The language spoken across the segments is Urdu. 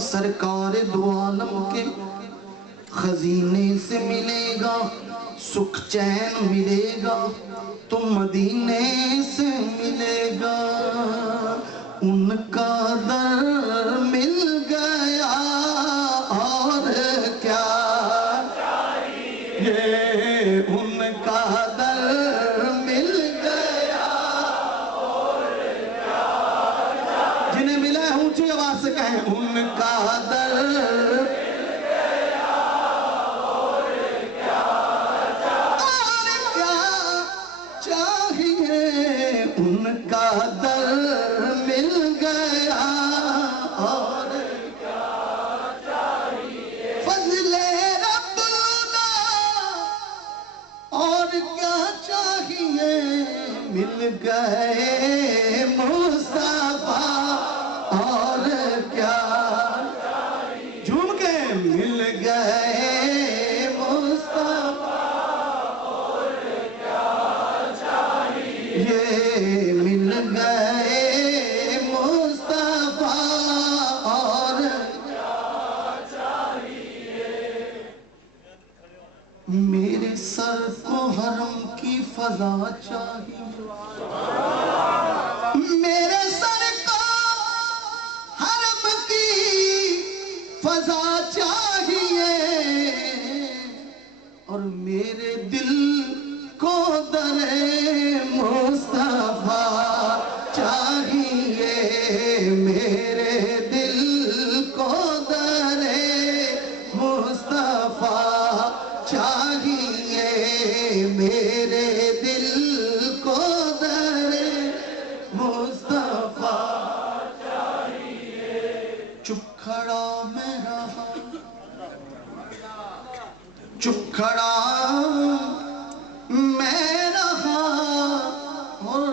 سرکار دو عالم کے خزینے سے ملے گا، سکھ چین ملے گا تو مدینے سے ملے گا۔ ان کا در مل گیا اور کیا چاہیے، ان کا در مل گیا اور کیا چاہیے۔ جنہیں ملا ہے اونچی آواز سے کہیں ان کا در مل گیا اور کیا چاہیے، ان کا در مل گیا اور کیا چاہیے۔ فضل رب اللہ اور کیا چاہیے، مل گئے مصطفیٰ اور کیا چاہیے۔ جھوم کے مل گئے مصطفیٰ اور کیا چاہیے، مل گئے مصطفیٰ اور کیا چاہیے۔ میرے سر کو حرم کی فضا چاہیے، میرے سر کو حرم کی فضا چاہیے، اور میرے دل کو در مصطفیٰ چاہیے، میرے دل کو در مصطفیٰ چاہیے، میرے دل کو در مصطفیٰ چاہیے۔ چپ کھڑا میں رہا، چپ کھڑا میں رہا، اور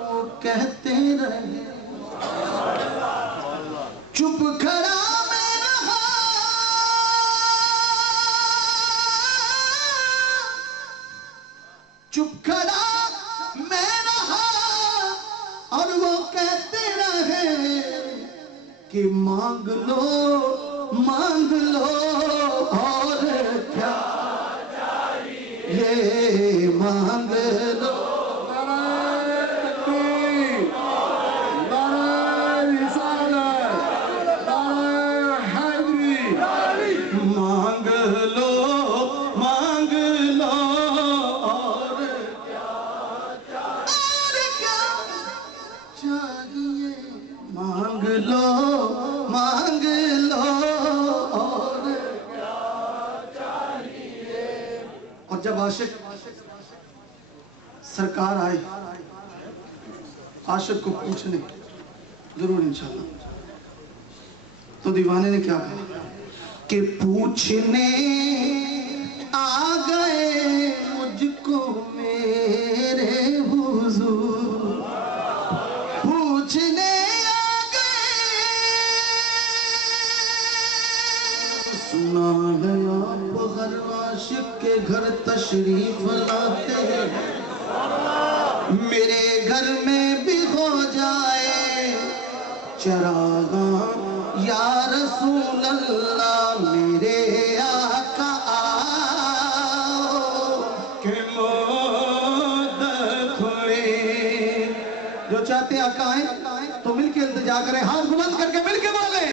وہ کہتے رہے، چپ کھڑا میں رہا، چپ کھڑا میں رہا، اور وہ کہتے رہے کہ مانگ لو مانگ لو اور کیا چاہیے، مانگ لو۔ مانگ لو مانگ لو اور کیا چاہیے، مانگ لو مانگ لو اور کیا چاہیے۔ اور جب عاشق سرکار آئے عاشق کو پوچھنے، ضرور انشاءاللہ، تو دیوانے نے کیا کہا کہ پوچھنے آ گئے مجھ کو میرے حضور، پوچھنے آ گئے، سنا ہے آپ ہر عاشق کے گھر تشریف لاتے ہیں، میرے گھر میں بھی ہو جائے چراغاں یا رسول اللہ، میرے آقا آؤ کہ مدت ہوئی۔ جو چاہتے ہیں آقا آئیں تو مل کے التجا کریں، ہاتھ بلند کر کے مل کے بولیں۔